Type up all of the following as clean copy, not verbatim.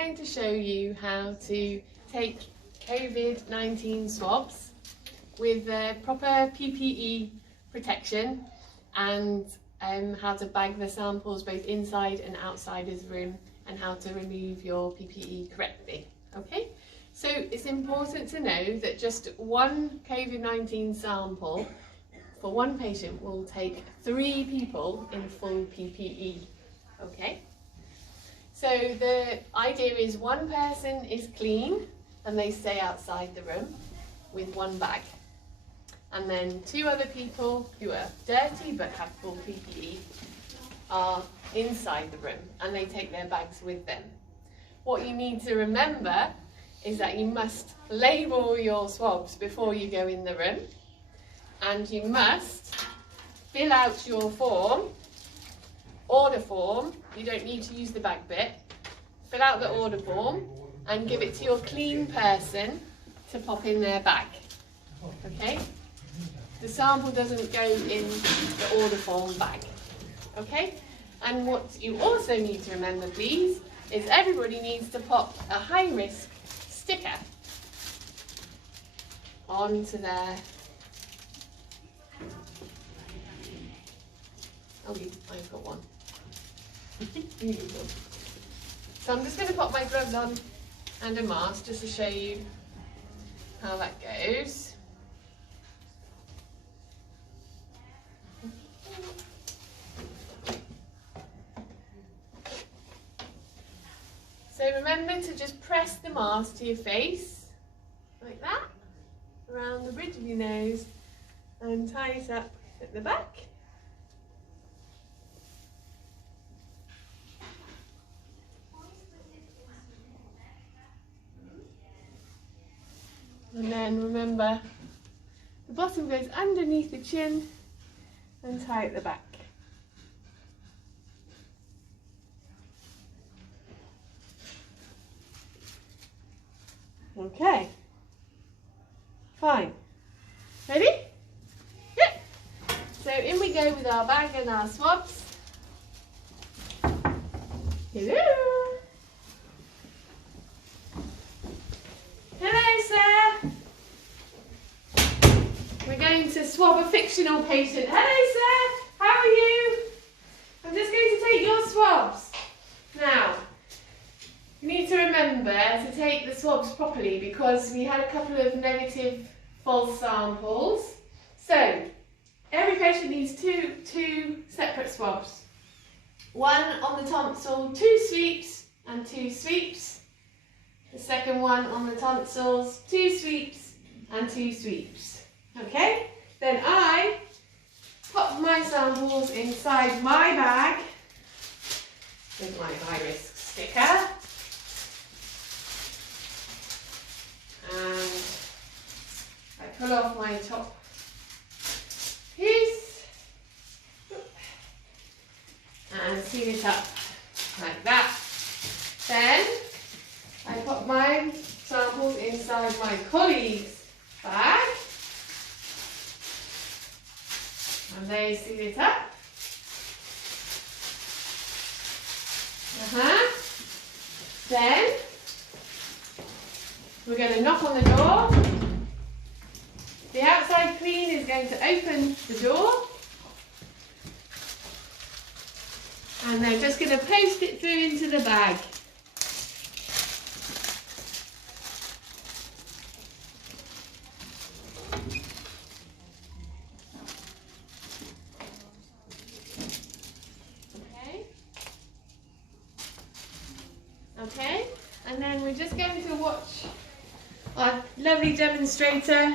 going to show you how to take COVID-19 swabs with proper PPE protection and how to bag the samples both inside and outside of the room and how to remove your PPE correctly. Okay, so it's important to know that just one COVID-19 sample for one patient will take 3 people in full PPE. Okay, so the idea is one person is clean and they stay outside the room with one bag, and then 2 other people who are dirty but have full PPE are inside the room and they take their bags with them. What you need to remember is that you must label your swabs before you go in the room, and you must fill out your form, order form. You don't need to use the bag bit. Fill out the order form and give it to your clean person to pop in their bag. Okay? The sample doesn't go in the order form bag. Okay? And what you also need to remember, please, is everybody needs to pop a high risk sticker onto their... Oh, I've got one. So I'm just going to put my gloves on and a mask just to show you how that goes. So remember to just press the mask to your face, like that, around the bridge of your nose, and tie it up at the back. And then remember, the bottom goes underneath the chin and tie at the back. Okay, fine. Ready? Yep. So in we go with our bag and our swabs. Hello. Hello, sir. We're going to swab a fictional patient. Hello, sir. How are you? I'm just going to take your swabs. Now, you need to remember to take the swabs properly because we had a couple of negative false samples. So, every patient needs two separate swabs. One on the tonsil, 2 sweeps and 2 sweeps. The second one on the tonsils, 2 sweeps and 2 sweeps. Okay? Then I pop my samples inside my bag with my high risk sticker. And I pull off my top piece and seal it up like that. Then I put my samples inside my colleague's bag and they seal it up. Then we're going to knock on the door. The outside clean is going to open the door. And they're just going to post it through into the bag. Okay, and then we're just going to watch our lovely demonstrator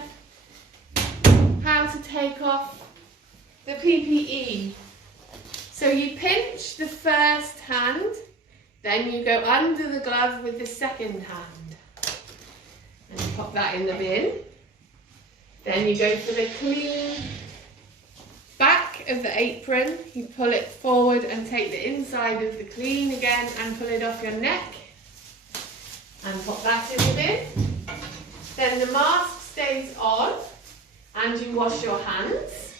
how to take off the PPE. So you pinch the first hand, then you go under the glove with the second hand and you pop that in the bin. Then you go for the clean back of the apron, you pull it forward and take the inside of the clean again and pull it off your neck and pop that in the bin. Then the mask stays on and you wash your hands.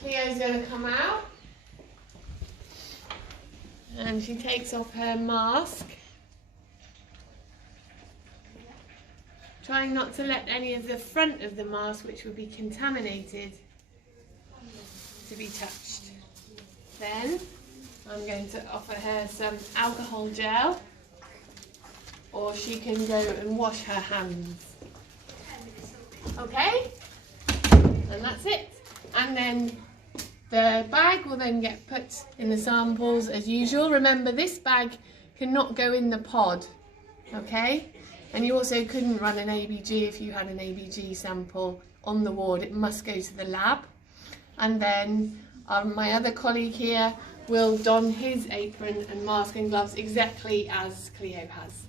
Cleo's going to come out and she takes off her mask, trying not to let any of the front of the mask, which would be contaminated, to be touched. Then I'm going to offer her some alcohol gel, or she can go and wash her hands. Okay? And that's it. And then the bag will then get put in the samples as usual. Remember, this bag cannot go in the pod, okay? And you also couldn't run an ABG if you had an ABG sample on the ward. It must go to the lab. And then my other colleague here will don his apron and mask and gloves exactly as Cleo has.